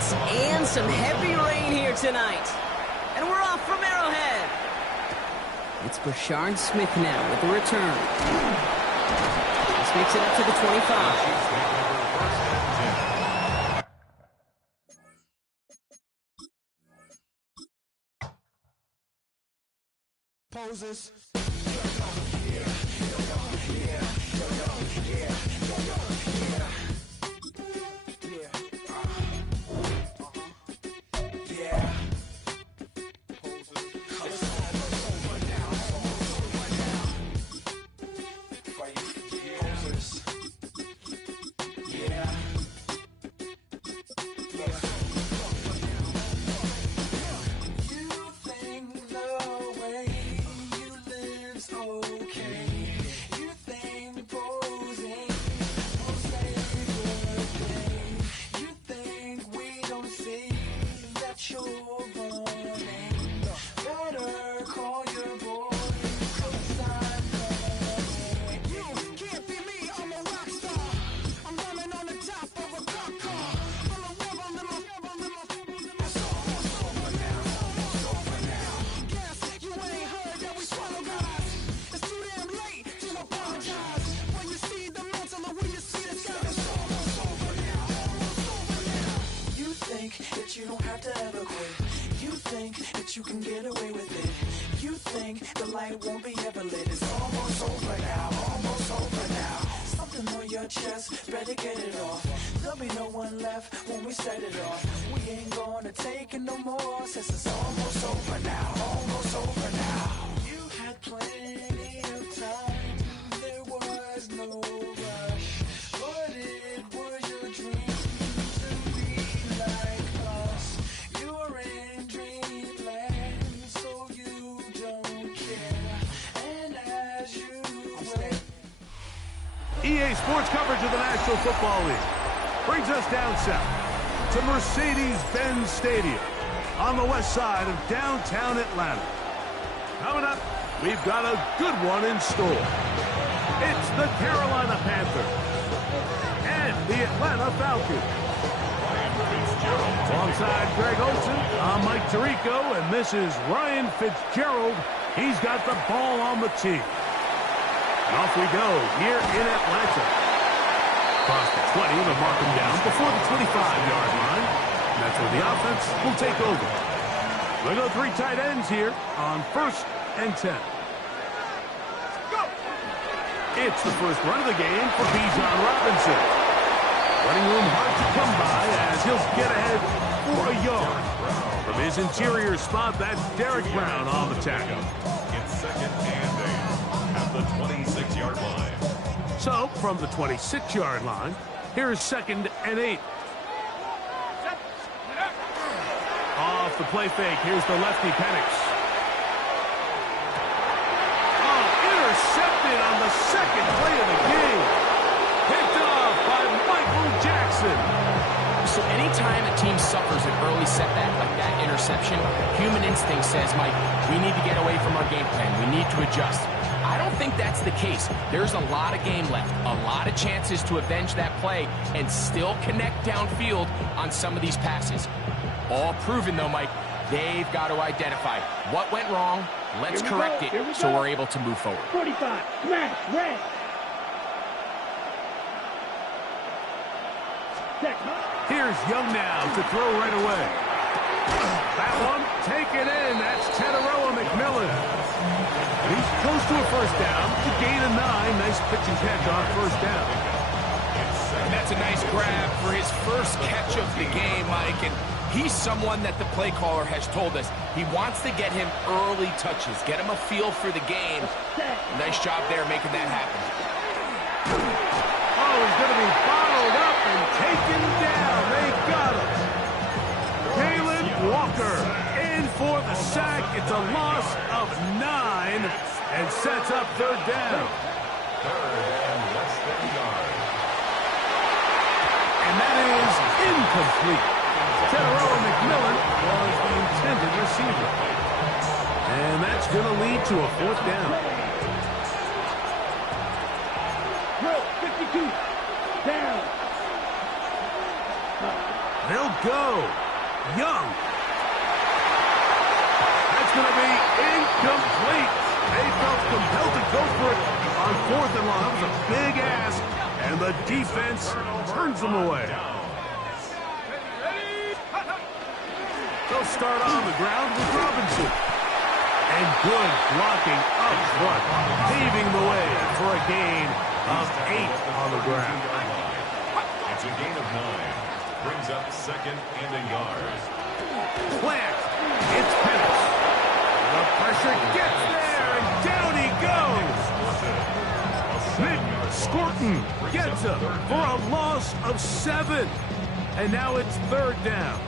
lights and some heavy rain here tonight. And we're off from Arrowhead. It's Brashard Smith now with the return. This makes it up to the 25. Poses. You don't have to ever quit. You think that you can get away with it. You think the light won't be ever lit. It's almost over now, almost over now. Something on your chest, better get it off. There'll be no one left when we set it off. We ain't gonna take it no more, since it's almost over now, almost over now. You had plenty of time, there was no rush, but it was your dream. EA Sports coverage of the National Football League brings us down south to Mercedes-Benz Stadium on the west side of downtown Atlanta. Coming up, we've got a good one in store. It's the Carolina Panthers and the Atlanta Falcons. Alongside Greg Olson, I'm Mike Tirico, and this is Ryan Fitzgerald. He's got the ball on the tee. And off we go here in Atlanta. Across the 20, they'll mark him down before the 25-yard line. And that's where the offense will take over. We'll go three tight ends here on 1st and 10. Go! It's the first run of the game for Bijan Robinson. Running room hard to come by as he'll get ahead for a yard. From his interior spot, that's Derek Brown on the tackle. It's 2nd and 8 at the 26-yard line. So, from the 26-yard line, here's 2nd and 8. Off the play fake, here's the lefty Penix. Oh, intercepted on the second play of the game. Picked off by Michael Jackson. So anytime a team suffers an early setback like that interception, human instinct says, Mike, we need to get away from our game plan. We need to adjust. I don't think that's the case. There's a lot of game left, a lot of chances to avenge that play and still connect downfield on some of these passes. All proven, though, Mike, they've got to identify what went wrong. Let's correct it so we're able to move forward. 45, smash, red. Here's Young now to throw right away. That one taken in. That's Teteroa McMillan. He's close to a first down to gain a 9. Nice pitch and catch on first down. And that's a nice grab for his first catch of the game, Mike. And he's someone that the play caller has told us he wants to get him early touches, get him a feel for the game. Nice job there making that happen. Oh, he's going to be bottled up and taken down. They got him. Kalen Walker in for the sack. It's a loss of 9 and sets up 3rd down. 3rd and less than a yard. And that is incomplete. Teteroa McMillan was the intended receiver. And that's going to lead to a 4th down. Drill, 52, down. He'll go. Young. That's going to be incomplete. They felt compelled to go for it on 4th and long. That was a big ask, and the defense turns them away. They'll start on the ground with Robinson. And good blocking up front, paving the way for a gain of 8 on the ground. It's a gain of 9. Brings up 2nd and a yard. Plant. It's Pennis. The pressure gets there, and down he goes. Mid-Scorton gets him for a loss of 7. And now it's 3rd down.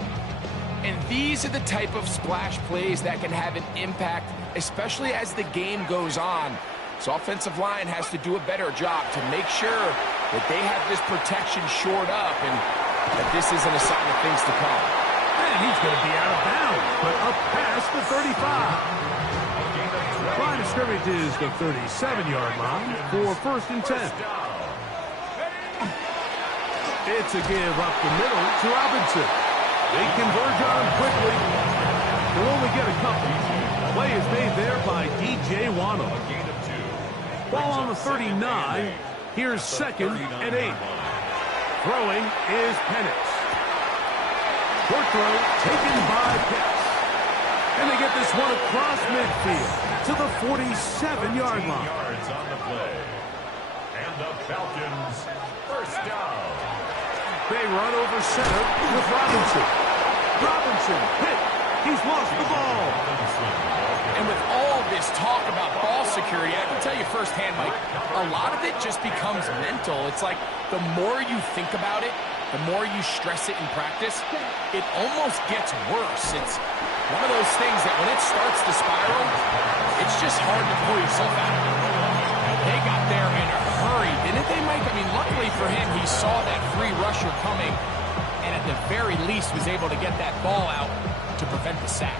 And these are the type of splash plays that can have an impact, especially as the game goes on. So offensive line has to do a better job to make sure that they have this protection shored up and that this isn't a sign of things to come. And he's going to be out of bounds, but up past the 35. Line of scrimmage is the 37-yard line for 1st and 10. It's a give up the middle to Robinson. They converge on him quickly. They'll only get a couple. Play is made there by D.J. Waddle. Ball on the 39. Here's 2nd and 8. Throwing is Penix. Short throw taken by Pitts. And they get this one across midfield to the 47-yard line. Yards on the play. And the Falcons, 1st down. They run over center with Robinson. Robinson hit. He's lost the ball. And with all this talk about ball security, I can tell you firsthand, Mike, a lot of it just becomes mental. It's like the more you think about it, the more you stress it in practice, it almost gets worse. It's one of those things that when it starts to spiral, it's just hard to pull yourself out of it. They got there in a hurry, didn't they, Mike? I mean, luckily for him, he saw that free rusher coming, and at the very least was able to get that ball out to prevent the sack.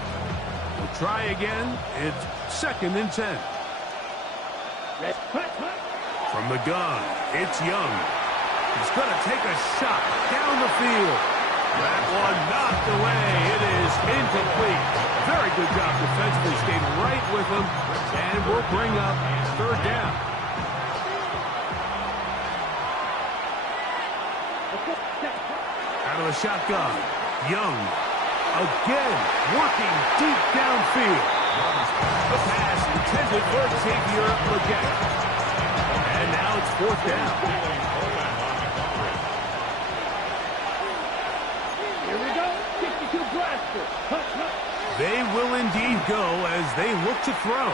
We'll try again. It's 2nd and 10. From the gun, it's Young. He's going to take a shot down the field. That one knocked away. It is incomplete. Very good job defensively. Stayed right with him, and we'll bring up 3rd down. Out of the shotgun, Young again working deep downfield. The pass intended for Xavier Legette. And now it's 4th down. Here we go. 62 blaster. They will indeed go as they look to throw.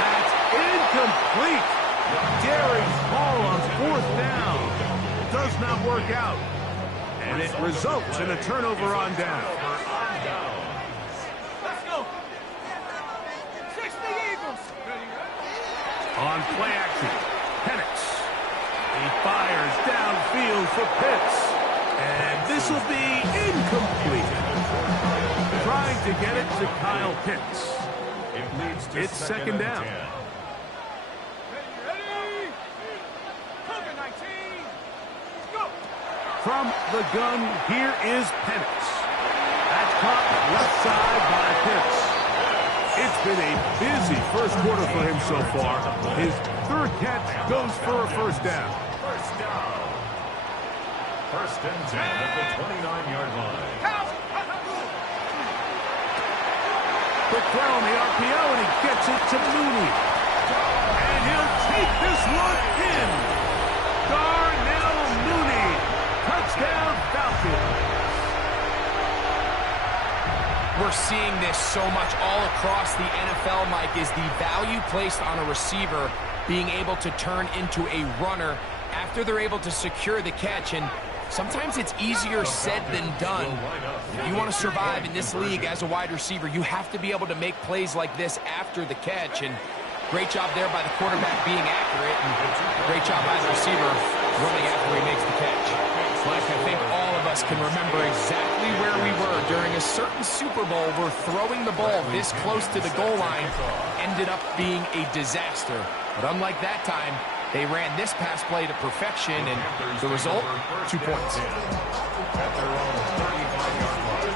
That's incomplete. Daring's ball on 4th down does not work out. And it results in a turnover on down. Let's go. 60 Eagles. On play action, Penix. He fires downfield for Pitts. And this will be incomplete. Trying to get it to Kyle Pitts. It's 2nd down. From the gun, here is Penix. That's caught left side by Pitts. It's been a busy first quarter for him so far. His 3rd catch goes for a 1st down. 1st and 10 at the 29-yard line. Quick throw on the RPO, and he gets it to Mooney. And he'll take this one in. Darnell Mooney. Touchdown, Falcons. We're seeing this so much all across the NFL, Mike, is the value placed on a receiver being able to turn into a runner after they're able to secure the catch. And sometimes it's easier said than done. If you want to survive in this league as a wide receiver, you have to be able to make plays like this after the catch. And great job there by the quarterback being accurate, and great job by the receiver running after he makes the catch. Mike, I think all of us can remember exactly where we were during a certain Super Bowl where throwing the ball this close to the goal line ended up being a disaster. But unlike that time, They ran this pass play to perfection, and the result, 2 points. At their own 35-yard line.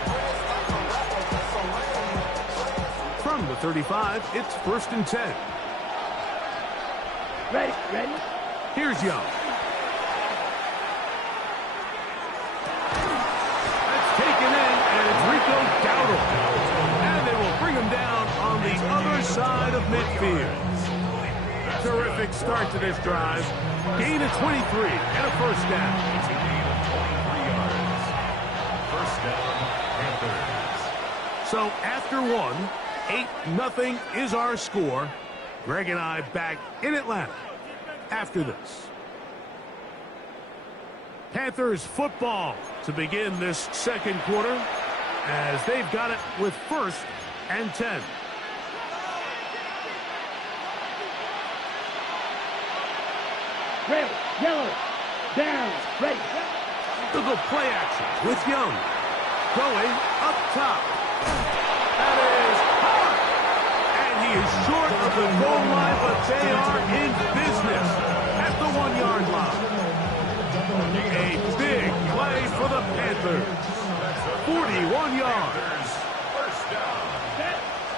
From the 35, it's 1st and 10. Ready. Here's Young. That's taken in, and it's Rico Dowdle. And they will bring him down on the other side of midfield. Terrific start to this drive. Gain of 23 and a first down. It's a gain of 23 yards. First down, Panthers. So after one, 8-0 is our score. Greg and I back in Atlanta after this. Panthers football to begin this second quarter as they've got it with 1st and 10. Red, yellow, down, ready. Look at play action with Young. Going up top. That is hard. And he is short of the goal line, but they are in business at the 1-yard line. A big play for the Panthers. 41 yards. First down.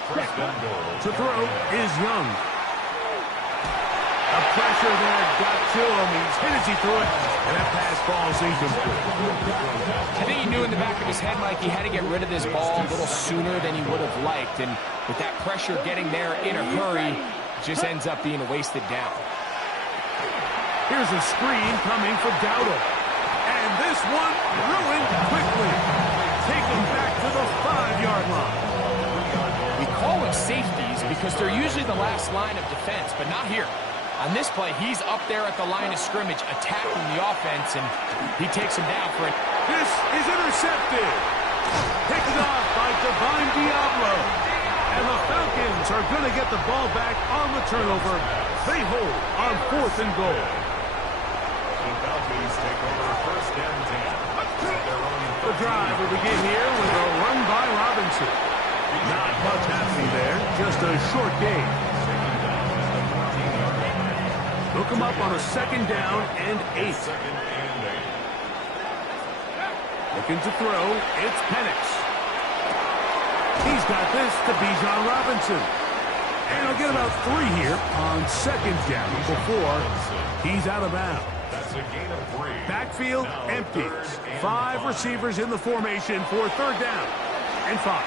First and goal. To throw is Young. The pressure there got to him. He's hit as he threw it, and that pass falls incomplete. I think he knew in the back of his head, Mike, he had to get rid of this ball a little sooner than he would have liked. And with that pressure getting there in a hurry, it just ends up being a wasted down. Here's a screen coming for Dowdle. And this one ruined quickly. Take him back to the 5-yard line. We call them safeties because they're usually the last line of defense, but not here. On this play, he's up there at the line of scrimmage attacking the offense, and he takes him down for it. This is intercepted. Picked off by Divine Diablo. And the Falcons are going to get the ball back on the turnover. They hold on 4th and goal. The Falcons take over 1st and 10. The drive will begin here with a run by Robinson. Not much happening there, just a short gain. Look him up on a 2nd down and 8. Looking to throw, it's Penix. He's got this to Bijan Robinson. And he'll get about 3 here on 2nd down before he's out of bounds. That's a gain of 3. Backfield empty. 5 receivers in the formation for 3rd down and 5.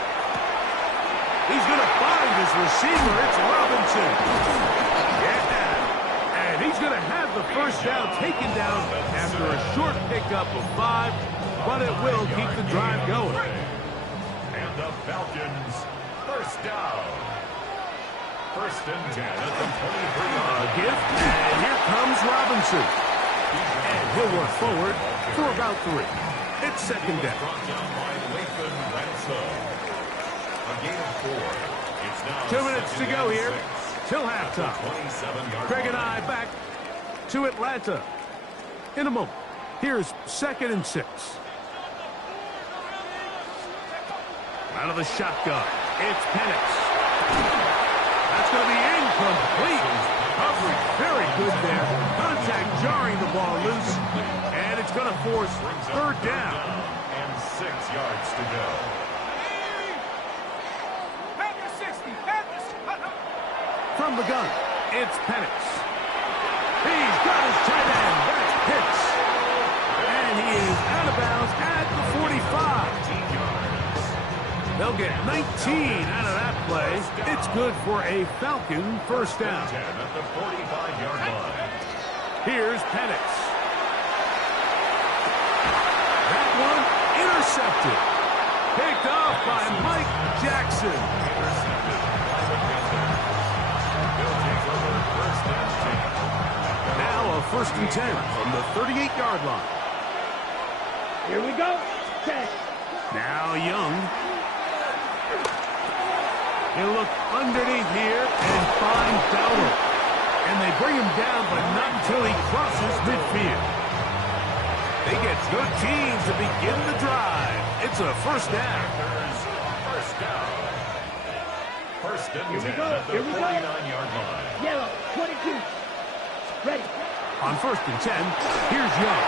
He's going to find his receiver. It's Robinson. Yeah. And he's going to have the first down taken down after a short pickup of 5, but it will keep the drive going. And the Falcons, first down. 1st and 10 at the 23-yard. A gift, and here comes Robinson. And he'll work forward for about 3. It's 2nd down. Brought down by Lathan Ransom. A gain of 4. It's now 2 minutes to go here till halftime. 27-yard. Craig and I back to Atlanta in a moment. Here's 2nd and 6. Out of the shotgun, it's Penix. That's going to be incomplete. Coverage very good there. Contact jarring the ball loose. And it's going to force 3rd down. And 6 yards to go. From the gun, it's Penix. He's got his tight end. That's Pitts. And he is out of bounds at the 45. They'll get 19 out of that play. It's good for a Falcon first down. 10 at the 45-yard line. Here's Penix. That one intercepted. Picked off by Mike Jackson. Intercepted by the Panthers. They'll take over 1st and 10. Now a 1st and 10 from the 38-yard line. Here we go. 10. Now Young. He'll look underneath here and find Dowdle. And they bring him down, but not until he crosses midfield. They get good teams to begin the drive. It's a first down. First down. 1st and 10 Here we go. at the 49-yard line. Yellow, 22. Ready. On 1st and 10, here's Young.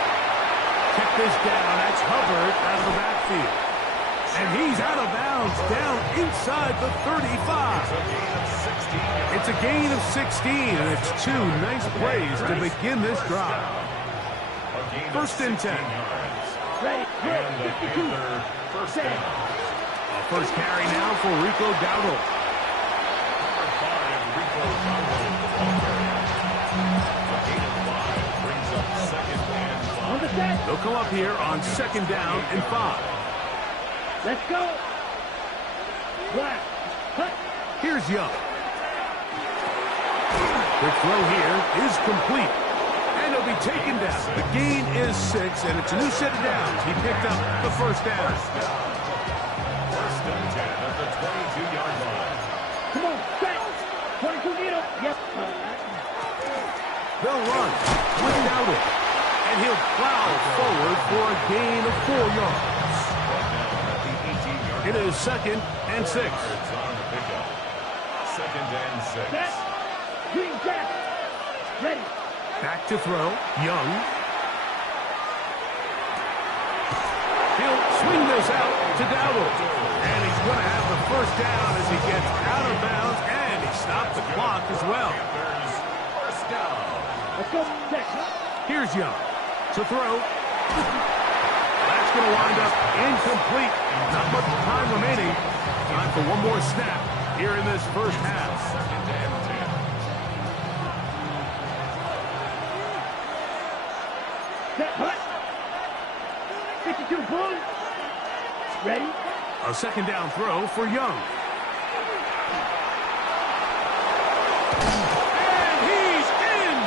Check this down. That's Hubbard out of the backfield. And he's out of bounds down inside the 35. It's a gain of 16, and it's 2 nice plays to begin this drive. 1st and 10. Ready, And the Panther first down. A first carry now for Rico Dowdle. Number 5, Rico Dowdle, the ball carrier. A gain of 5 brings up 2nd and 5. on the set. They'll come up here on 2nd down and 5. Let's go. Black. Cut. Here's Young. The throw here is complete. And he'll be taken down. The gain is 6, and it's a new set of downs. He picked up the first down. 1st and 10 at the 22-yard line. Come on, set. 22 needle. Yep. They'll run without it. And he'll plow forward for a gain of 4 yards. At the 18-yard It is 2nd and 6. It's on the pickup. 2nd and 6. Set. Green jack. Ready. Back to throw. Young. He'll swing this out to Dowdle. And he's going to have the first down as he gets out of bounds. And he stopped the clock as well. Panthers first down. Let's go. Set. Here's Young to throw. That's going to wind up incomplete. Not much time remaining. Time for one more snap here in this first half. 2nd and 10. Set. Hut. 52 full. Ready. A 2nd down throw for Young. And he's in!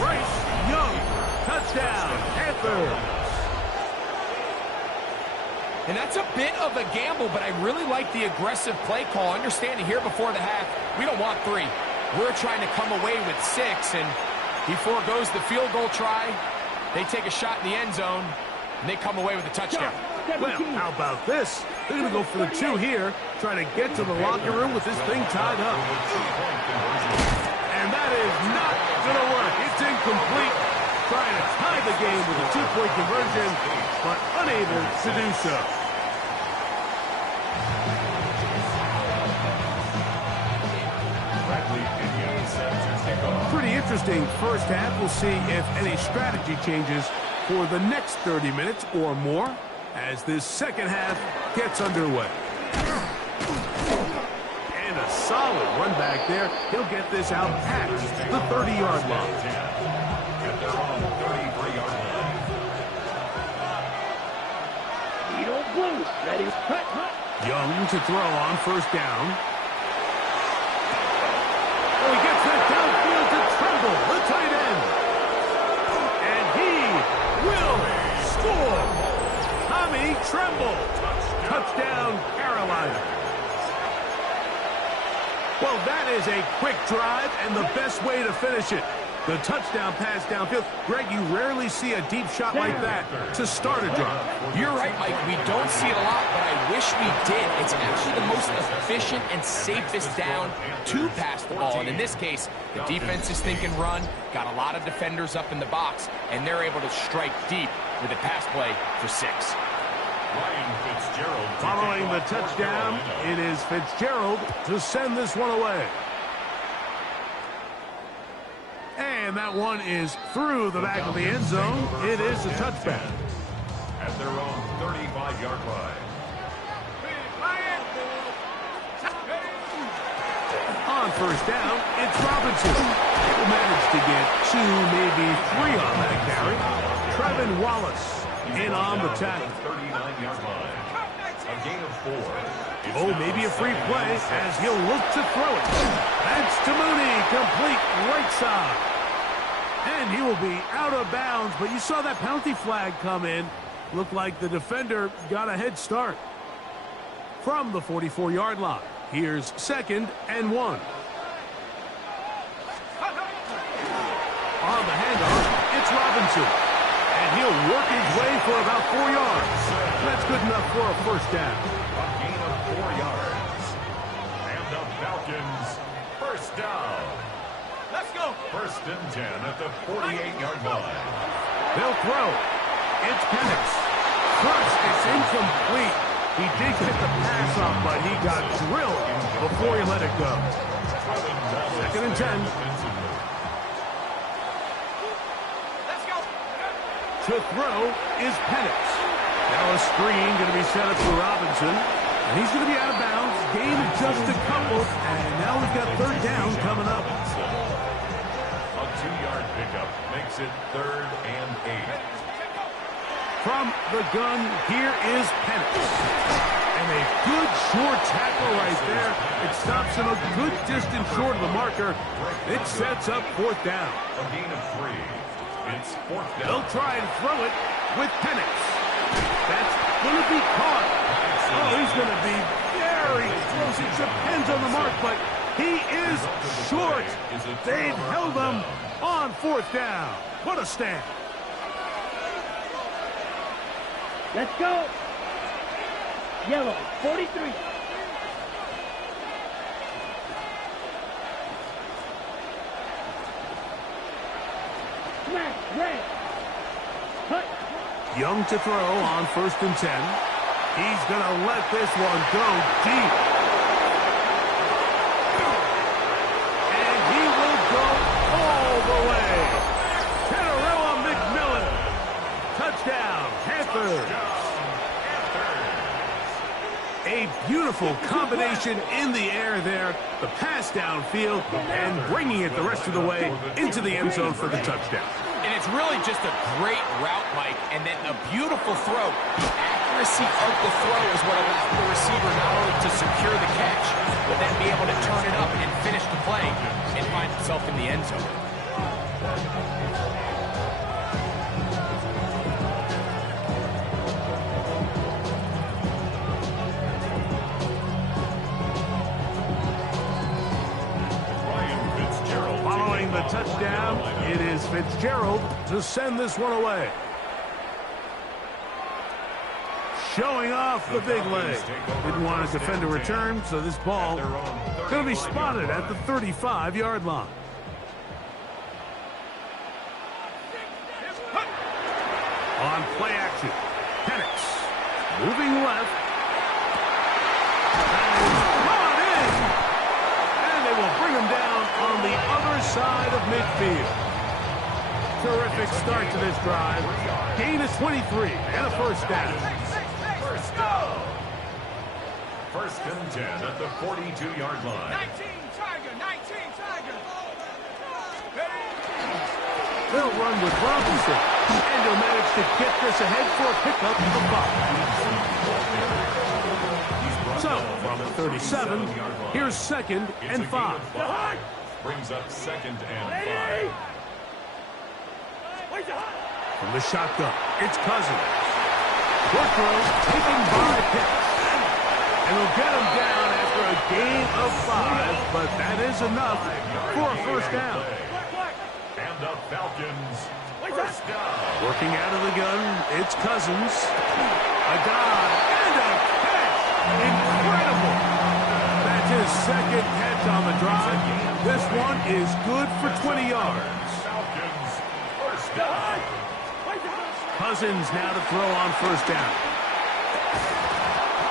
Bryce Young. Touchdown, Panthers. And that's a bit of a gamble, but I really like the aggressive play call. Understanding here before the half, we don't want 3. We're trying to come away with 6, and he foregoes the field goal try. They take a shot in the end zone, and they come away with a touchdown. Well, how about this? They're going to go for the 2 here, trying to get to the locker room with this thing tied up. And that is not going to work. It's incomplete. Trying to tie the game with a 2-point conversion, but unable to do so. Pretty interesting first half. We'll see if any strategy changes for the next 30 minutes or more as this second half gets underway. And a solid run back there. He'll get this out past the 30-yard line. At their own 33-yard line. Needle blue. Ready. Cut. Hut. Young to throw on 1st down. Oh, he gets that downfield to Tremble, the tight end. And he will score. Tommy Tremble. Touchdown, Carolina. Well, that is a quick drive and the best way to finish it. The touchdown pass downfield. Greg, you rarely see a deep shot like that to start a drive. You're right, Mike. We don't see it a lot, but I wish we did. It's actually the most efficient and safest down to pass the ball. And in this case, the defense is thinking run, got a lot of defenders up in the box, and they're able to strike deep with a pass play for 6. Ryan Fitzgerald. Following the touchdown, it is Fitzgerald to send this one away. And that one is through the back of the end zone. It is a touchback. At their own 35-yard line. On 1st down, it's Robinson. He'll manage to get 2, maybe 3 on that carry. Trevin Wallace in on the tackle. 39-yard line. A gain of 4. Oh, maybe a free play as he'll look to throw it. That's to Mooney, complete right side. And he will be out of bounds, but you saw that penalty flag come in. Looked like the defender got a head start. From the 44-yard line, here's 2nd and 1. On the handoff, it's Robinson. And he'll work his way for about 4 yards. That's good enough for a first down. A gain of 4 yards. And the Falcons first down. Let's go. First and 10 at the 48-yard line. They'll throw. It's Penix. First, it's incomplete. He did get the pass off, but he got drilled before he let it go. Second and 10. To throw is Penix. Now a screen going to be set up for Robinson. And he's going to be out of bounds. Gain of just a couple. And now we've got third down coming up. A 2-yard pickup makes it 3rd and 8. From the gun, here is Penix. And a good short tackle right there. It stops him a good distance short of the marker. It sets up fourth down. A gain of 3. It's 4th down. They'll try and throw it with Penix. That's going to be caught. Oh, he's going to be very close. It depends on the mark, but he is short. They've held him on fourth down. What a stand. Let's go. Yellow, 43. Smack, red. Cut. Young to throw on first and 10. He's going to let this one go deep. And he will go all the way. Kenarella McMillan. Touchdown, Panthers. A beautiful combination in the air there. The pass downfield and bringing it the rest of the way into the end zone for the touchdown. And it's really just a great route, Mike, and then a beautiful throw. The accuracy of the throw is what allowed the receiver not only to secure the catch, but then be able to turn it up and finish the play and find himself in the end zone. Following the touchdown, it is Fitzgerald to send this one away. Showing off the big leg. Didn't want to defend a return, so this ball going to be spotted at the 35-yard line. On play action, Penix moving left. And in. And they will bring him down on the other side of midfield. Terrific start to this drive. Gain is 23 and a first down. First and 10 at the 42-yard line. 19 Tiger. They'll run with Robinson, and he'll manage to get this ahead for a pickup of 5. So, from the 37, here's 2nd and 5. Brings up 2nd and 5. From the shotgun, it's Cousins. Short throw, taken by Pitts. And he'll get him down after a gain of 5, but that is enough for a first down. And the Falcons, first down. Working out of the gun, it's Cousins. A dive and a catch. Incredible. That's his 2nd catch on the drive. This one is good for 20 yards. Falcons, first down. Cousins now to throw on first down.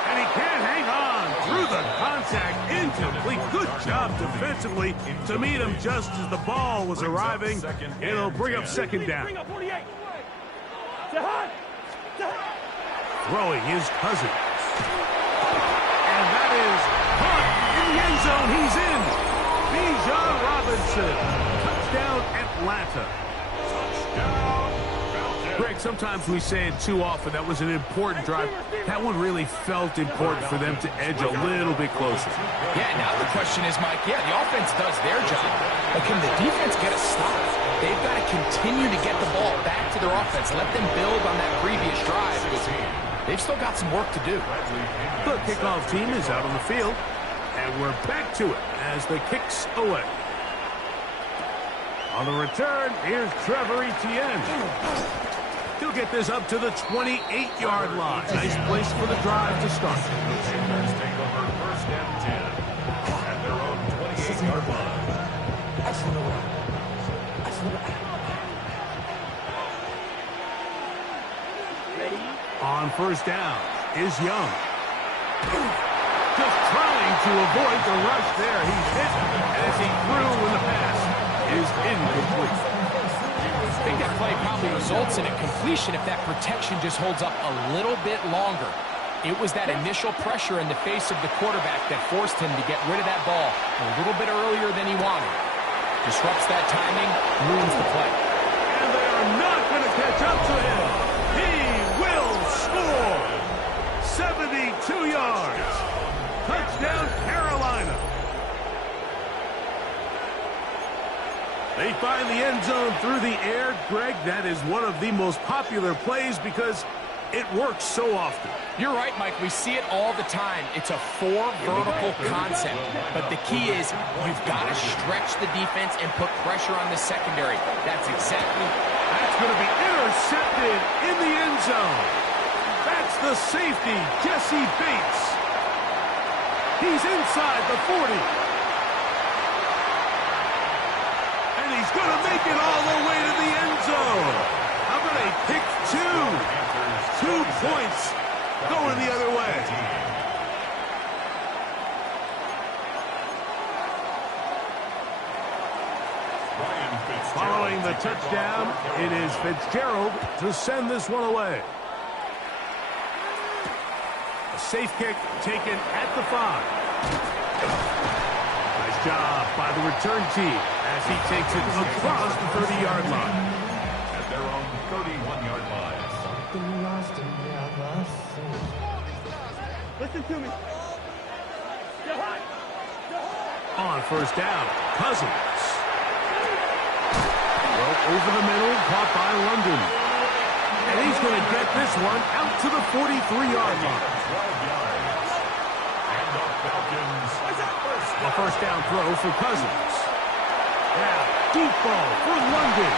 And he can't hang on through the contact. Incomplete. Good job defensively to meet him just as the ball was arriving. It'll bring up 2nd down. Throwing is Cousins. And that is caught in the end zone. He's in. Bijan Robinson. Touchdown, Atlanta. Greg, sometimes we say it too often. That was an important drive. That one really felt important for them to edge a little bit closer. Yeah, now the question is, Mike, the offense does their job, but can the defense get a stop? They've got to continue to get the ball back to their offense. Let them build on that previous drive, because they've still got some work to do. The kickoff team is out on the field, and we're back to it as the kicks away. On the return, here's Trevor Etienne. He'll get this up to the 28-yard line. Nice place for the drive to start. Panthers take over first and 10 at their own 28-yard line. Ready? On first down is Young. Just trying to avoid the rush there. He's hit as he threw when the pass is incomplete. I think that play probably results in a completion if that protection just holds up a little bit longer. It was that initial pressure in the face of the quarterback that forced him to get rid of that ball a little bit earlier than he wanted. Disrupts that timing, ruins the play. And they are not going to catch up to him. He will score. 72 yards. Touchdown, Carolina. They find the end zone through the air. Greg, that is one of the most popular plays because it works so often. You're right, Mike. We see it all the time. It's a four vertical concept. But the key is you've got to stretch the defense and put pressure on the secondary. That's going to be intercepted in the end zone. That's the safety, Jesse Bates. He's inside the 40. And he's going to make it all the way to the end zone. How about a pick two? 2 points going the other way. Following the touchdown, it is Fitzgerald to send this one away. A safe kick taken at the 5. Nice job by the return team as he takes it across the 30-yard line. At their own 31-yard line. Listen to me. On first down, Cousins. Well, over the middle, caught by London. And he's going to get this one out to the 43-yard line. 12 yards. And the Falcons. A first down throw for Cousins. Now, deep ball for London.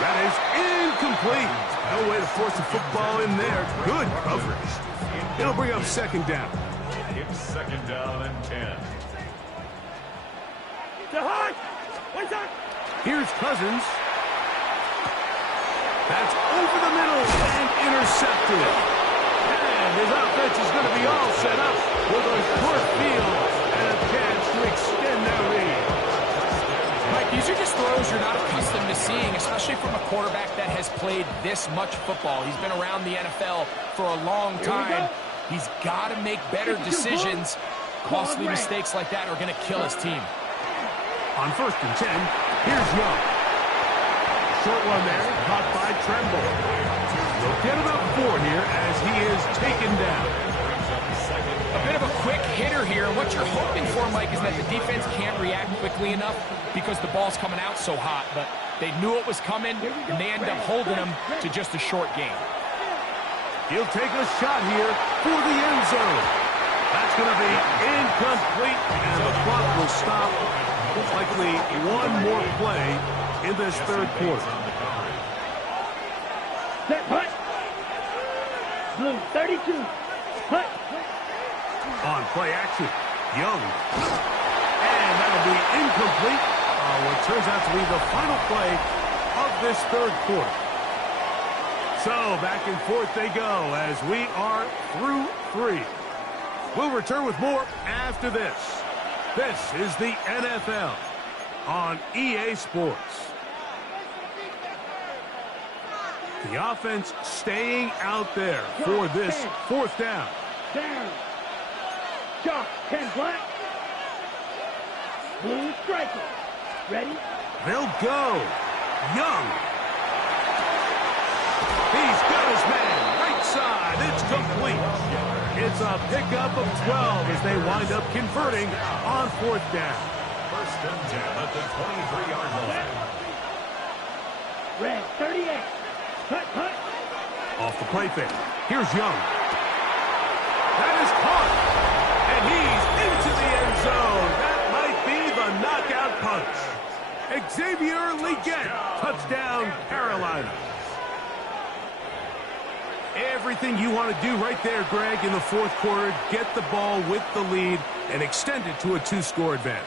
That is incomplete. No way to force the football in there. Good coverage. It'll bring up second down. It's second down and 10. Here's Cousins. That's over the middle and intercepted. And his offense is going to be all set up with a short field and a chance to extend their lead. Mike, these are just throws you're not accustomed to seeing, especially from a quarterback that has played this much football. He's been around the NFL for a long time. He's got to make better decisions. Costly mistakes like that are going to kill his team. On first and 10, here's Young. Short one there, caught by Tremble. They'll get about 4 here as he is taken down. A bit of a quick hitter here. What you're hoping for, Mike, is that the defense can't react quickly enough because the ball's coming out so hot. But they knew it was coming, and they end up holding him to just a short gain. He'll take a shot here for the end zone. That's going to be incomplete, and the clock will stop. Likely one more play in this third quarter. Set, hut. Blue, 32. Hut. On play action, Young. And that'll be incomplete. What turns out to be the final play of this third quarter. So back and forth they go as we are through 3. We'll return with more after this. This is the NFL on EA Sports. The offense staying out there for this fourth down. Down. Chalk, 10 black. Blue striker. Ready? They'll go. Young. He's got his man. Right side. It's complete. It's a pickup of 12 as they wind up converting on fourth down. First and 10 at the 23-yard line. Red, 38. Hut, hut. Off the play fake. Here's Young. That is caught. And he's into the end zone. That might be the knockout punch. Xavier Legette. Touchdown, Carolina. Everything you want to do right there, Greg, in the fourth quarter. Get the ball with the lead and extend it to a 2-score advantage.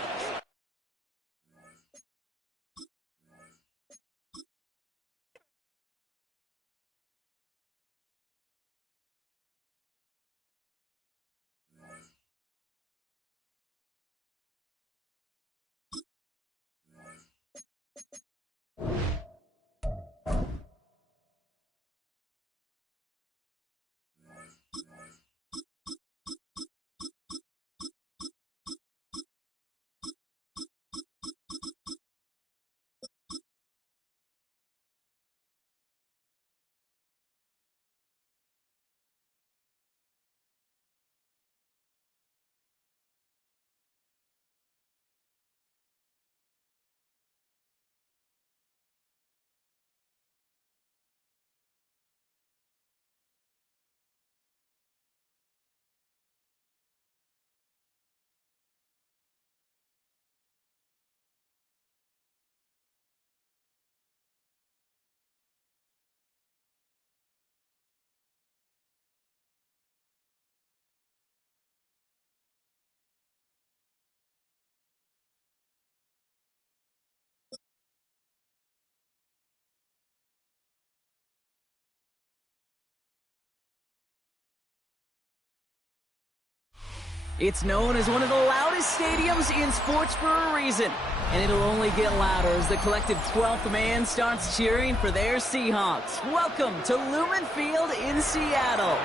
It's known as one of the loudest stadiums in sports for a reason, and it'll only get louder as the collective 12th man starts cheering for their Seahawks. Welcome to Lumen Field in Seattle.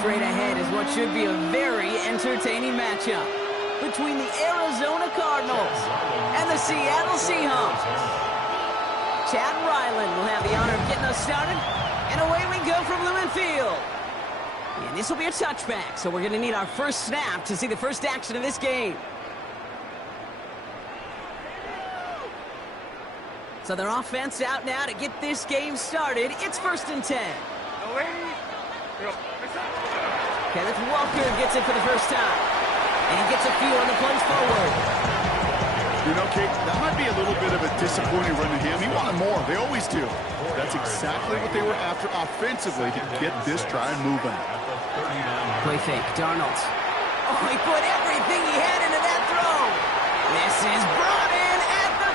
Straight ahead is what should be a very entertaining matchup between the Arizona Cardinals and the Seattle Seahawks. Chad Ryland will have the honor of getting us started, and away we go from Lumen Field. And this will be a touchback, so we're going to need our first snap to see the first action of this game. So their offense out now to get this game started. It's 1st and 10. Kenneth Walker gets it for the first time. And he gets a few on the plunge forward. You know, Kate, that might be a little bit of a disappointing run to him. He wanted more. They always do. That's exactly what they were after offensively to get this drive moving. Play fake, Darnold. Oh, he put everything he had into that throw. This is brought in at the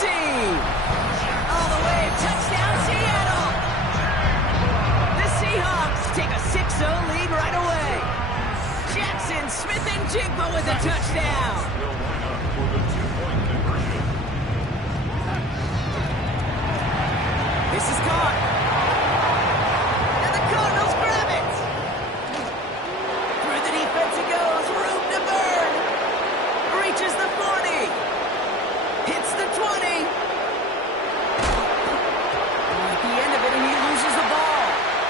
15. All the way, touchdown Seattle. The Seahawks take a 6-0 lead right away. Jackson, Smith, and Jigba with a touchdown. This is caught. And the Cardinals grab it. Through the defense it goes. Room to burn. Reaches the 40. Hits the 20. At the end of it, and he loses the ball.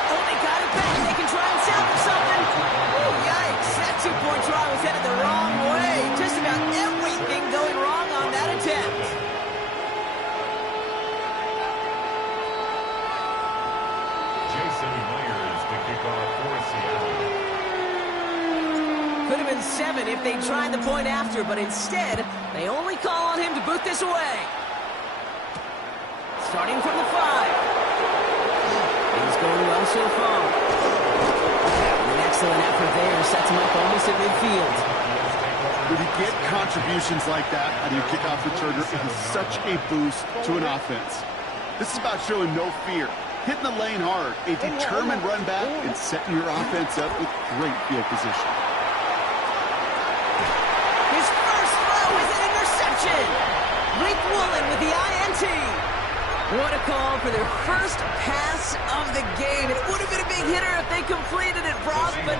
Oh, they got it back. They can try and salvage something. Oh, yikes. That two-point try was headed the wrong way. Just about everything going wrong on that attempt. Could have been 7 if they tried the point after, but instead, they only call on him to boot this away. Starting from the 5. He's going well so far. An excellent effort there sets him up almost at midfield. When you get contributions like that out of your kickoff returner, it is such a boost to an offense. This is about showing no fear, hitting the lane hard, a determined run back, and setting your offense up with great field position. His first throw is an interception. Blake Woolen with the INT. What a call for their first pass of the game. It would have been a big hitter if they completed it, Brock, but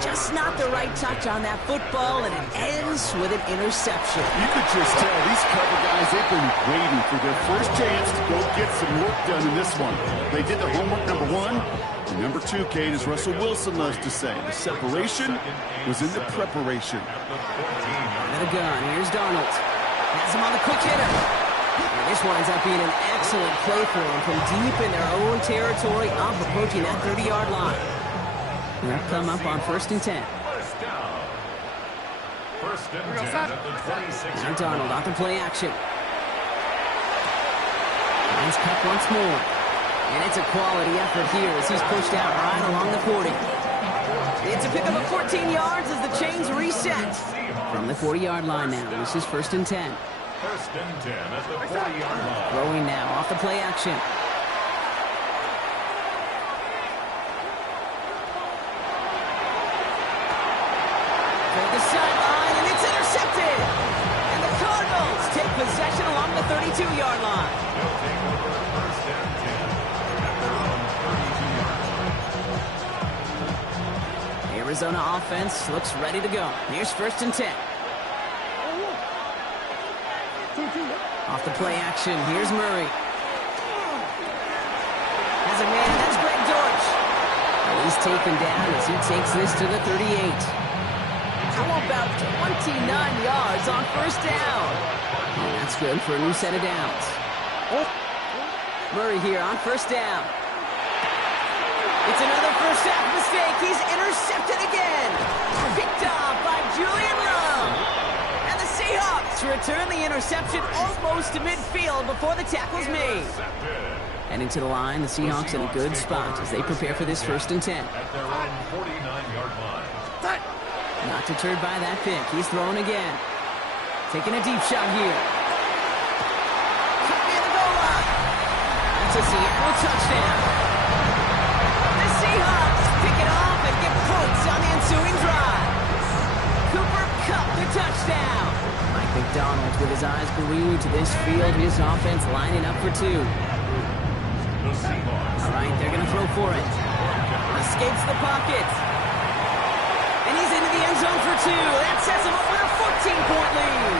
just not the right touch on that football, and it ends with an interception. You could just tell these cover guys, they've been waiting for their first chance to go get some work done in this one. They did their homework, number 1. And number 2, Kate, as Russell Wilson loves to say, the separation was in the preparation. And a gun. Here's Darnold. Has him on the quick hitter. And this winds up being an excellent play for them from deep in their own territory, up approaching that 30-yard line. They'll come up on 1st and 10. First and 10 at the 26. Now Darnold off the play action. Lines cut once more. And it's a quality effort here as he's pushed out right along the 40. It's a pickup of 14 yards as the chains reset. From the 40-yard line now, this is 1st and 10. First and 10 at the 40-yard line. Throwing now off the play action. For the sideline, and it's intercepted. And the Cardinals take possession along the 32-yard line. They'll take over first and 10 at their own 32-yard line. The Arizona offense looks ready to go. Here's 1st and 10. Off the play action, here's Murray. Has a man, that's Greg Dortch. And he's taken down as he takes this to the 38. How about 29 yards on 1st down? And that's good for a new set of downs. Murray here on 1st down. It's another first half mistake. He's intercepted again. Picked off by Julian Love. Seahawks return the interception almost to midfield before the tackle's made. And into the line, the Seahawks in a good spot as they prepare for this 1st and 10. At their own 49-yard line. Not deterred by that pick. He's throwing again. Taking a deep shot here. Could be the goal line. That's a Seattle touchdown. The Seahawks pick it off and get points on the ensuing drive. Cooper down. Mike McDonald with his eyes glued to this field. His offense lining up for two. The Seahawks. All right, they're going to throw for it. Escapes the pocket. And he's into the end zone for two. That sets him up with a 14-point lead.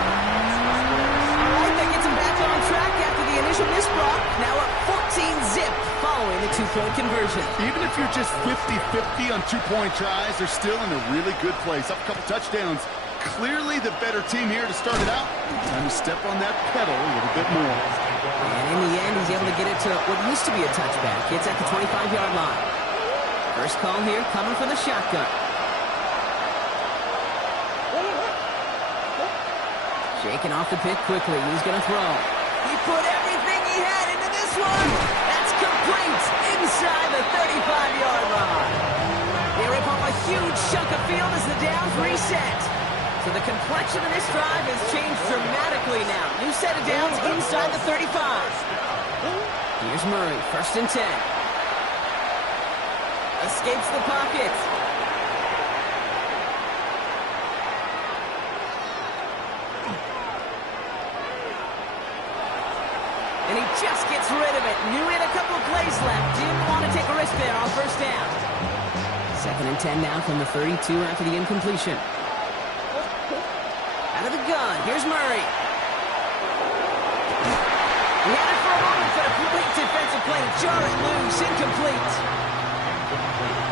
All right, that gets him back on track after the initial miss block. Now up 14-zip following the two-point conversion. Even if you're just 50-50 on two-point tries, they're still in a really good place. Up a couple touchdowns. Clearly the better team here to start it out. Time to step on that pedal a little bit more. And in the end, he's able to get it to what used to be a touchback. It's at the 25-yard line. First call here coming from the shotgun. Shaking off the pick quickly. He's going to throw. He put everything he had into this one. That's complete inside the 35-yard line. They rip off a huge chunk of field as the downs reset. So the complexion of this drive has changed dramatically now. New set of downs inside the 35. Here's Murray, 1st and 10. Escapes the pocket. And he just gets rid of it. Knew he had a couple of plays left. Didn't want to take a risk there on 1st down. 2nd and 10 now from the 32 after the incompletion. Out of the gun, here's Murray. He had it for a moment, but a complete defensive play to jar it loose, incomplete.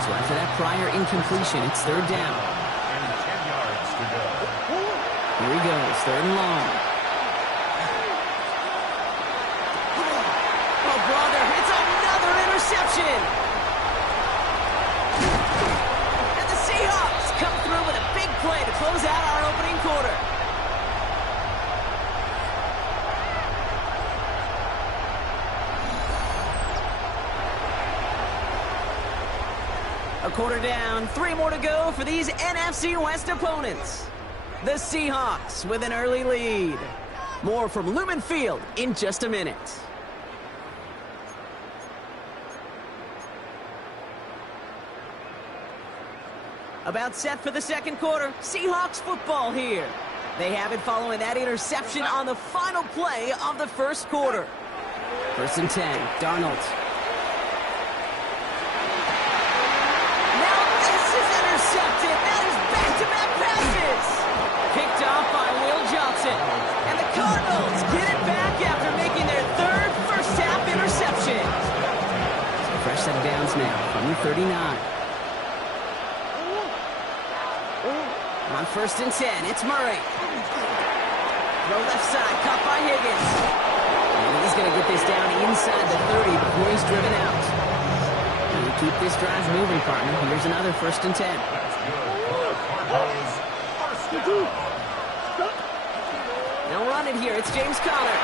So after that prior incompletion, it's 3rd down. And 10 yards to go. Here he goes, 3rd and long. Oh, brother, it's another interception. And the Seahawks come through with a big play to close out our opening quarter. A quarter down, 3 more to go for these NFC West opponents. The Seahawks with an early lead. More from Lumen Field in just a minute. About set for the second quarter. Seahawks football here. They have it following that interception on the final play of the first quarter. 1st and 10, Darnold. Intercepted. That is back-to-back passes. Picked off by Will Johnson. And the Cardinals get it back after making their 3rd first-half interception. So fresh set of downs now from the 39. On 1st and 10, it's Murray. Throw left side, caught by Higgins. And he's going to get this down inside the 30 before he's driven out. Keep this drive moving, partner. Here's another 1st and 10. They'll run it here. It's James Conner.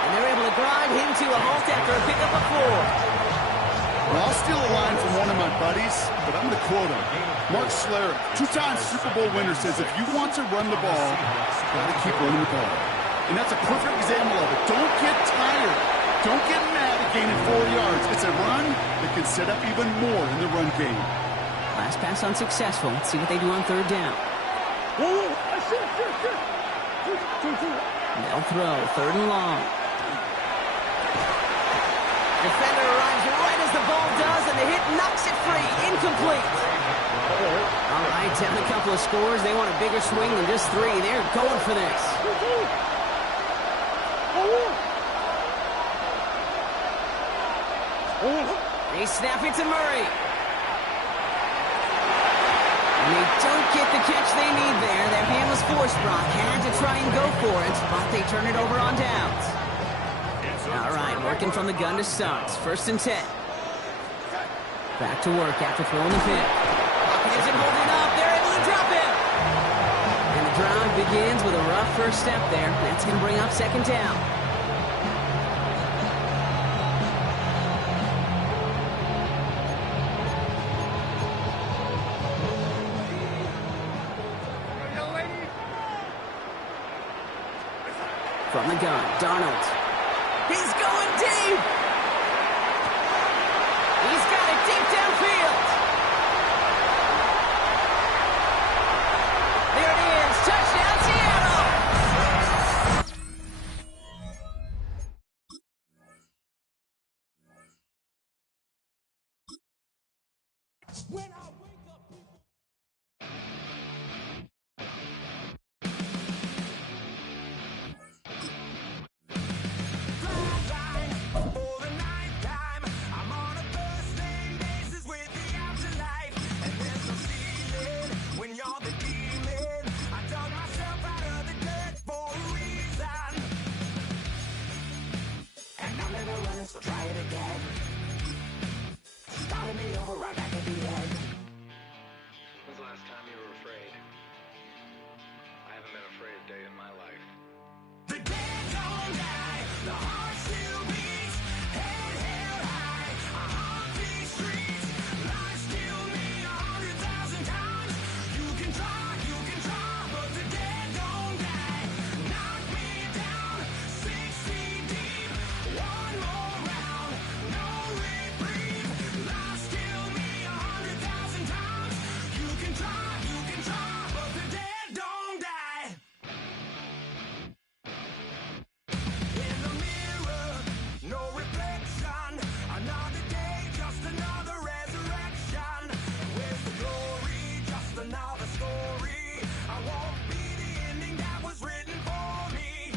And they're able to grind him to a halt after a pickup of 4. Well, I'll steal a line from one of my buddies, but I'm going to quote him. Mark Schlereth, 2-time Super Bowl winner, says if you want to run the ball, you've got to keep running the ball. And that's a perfect example of it. Don't get tired. Don't get mad at gaining 4 yards. It's a run that can set up even more in the run game. Last pass unsuccessful. Let's see what they do on 3rd down. They'll throw 3rd and long. Defender arrives right as the ball does, and the hit knocks it free. Incomplete. All right, down a couple of scores. They want a bigger swing than just 3. They're going for this. They snap it to Murray. And they don't get the catch they need there. Their hand was forced, Brock. Had to try and go for it, but they turn it over on downs. All right, working from the gun to start. 1st and 10. Back to work after throwing the pick. Pocket isn't holding up. They're able to drop him. And the drive begins with a rough first step there. That's going to bring up 2nd down. From the gun, Darnold. He's going deep. He's got it deep downfield. There it is. Touchdown, Seattle. So try it again. Starting me over right back at the end. When's the last time you were afraid? I haven't been afraid a day in my life. The dead don't die, the heart still beats, head held high, I haunt these streets, lies kill me 100,000 times. You can try, but the dead don't die. Knock me down 6 feet deep, one more round, no reprieve. Lies kill me 100,000 times. You can try, but the dead don't die. In the mirror, no reflection. Another day, just another resurrection. Where's the glory? Just another story. I won't be the ending that was written for me.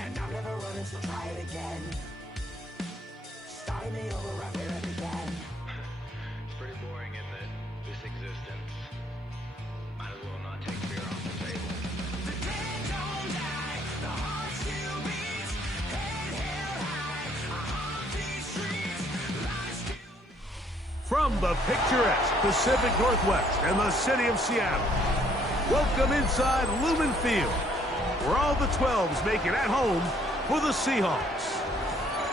And I'm never running, so try it again. Starting me over right where I began. It's pretty boring, isn't it? This existence. Might as well not take fear off the table. The dead don't die, the heart still beats, head held high, I haunt these streets, lies kill me. From the picturesque Pacific Northwest and the city of Seattle, welcome inside Lumen Field, where all the 12s make it at home for the Seahawks.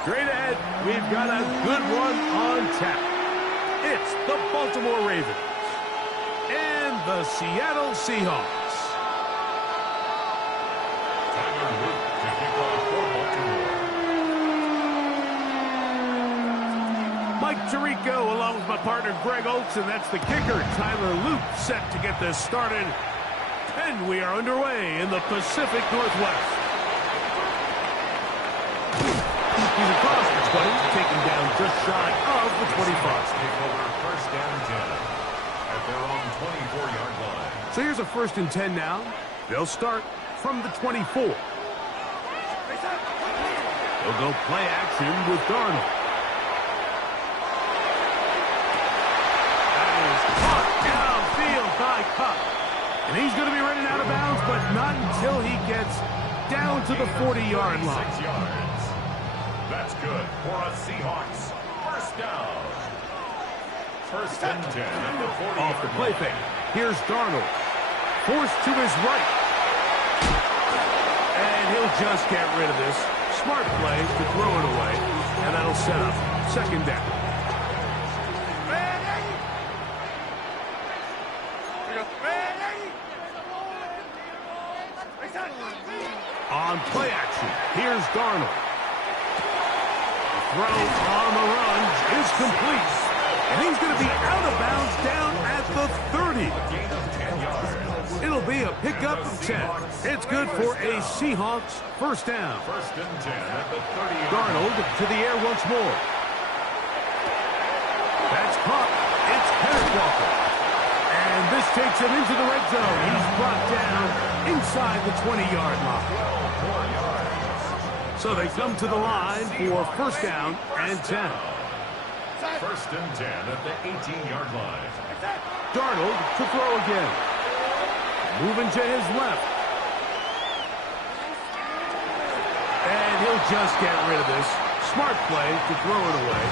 Straight ahead, we've got a good one on tap. It's the Baltimore Ravens and the Seattle Seahawks. Tyler Luke to kick off for Baltimore. Mike Tirico along with my partner Greg Oates, and that's the kicker, Tyler Luke, set to get this started. And we are underway in the Pacific Northwest. He's across the 20, taken down just shy of the 25. Take over first down 10 at their own 24-yard line. So here's a 1st and 10 now. They'll start from the 24. They'll go play action with Darnold. That is caught downfield by Cup. And he's going to be running out of bounds, but not until he gets down to the 40-yard line. 6 yards. That's good for a Seahawks first down. First and 10 at the 40. Off the play fake. Here's Darnold. Forced to his right. And he'll just get rid of this. Smart play to throw it away. And that'll set up 2nd down. On play action, here's Darnold. The throw on the run is complete. And he's going to be out of bounds down at the 30. Gain of 10 yards. It'll be a pickup of 10. It's good for a Seahawks first down. First and 10 at the 30. Darnold to the air once more. That's caught. It's Kenneth Walker. And this takes him into the red zone. He's brought down inside the 20-yard line. 12 more yards. So they come to the line for first down and 10. First and 10 at the 18-yard line. Darnold to throw again. Moving to his left. And he'll just get rid of this. Smart play to throw it away.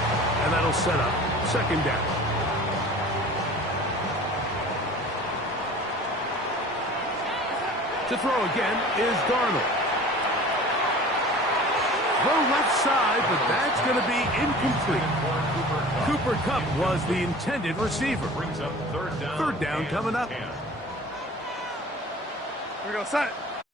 And that'll set up 2nd down. To throw again is Darnold. Throw left side, but that's going to be incomplete. Cooper Kupp was the intended receiver. Brings up third down. Third down coming up. 10. Here we go, set.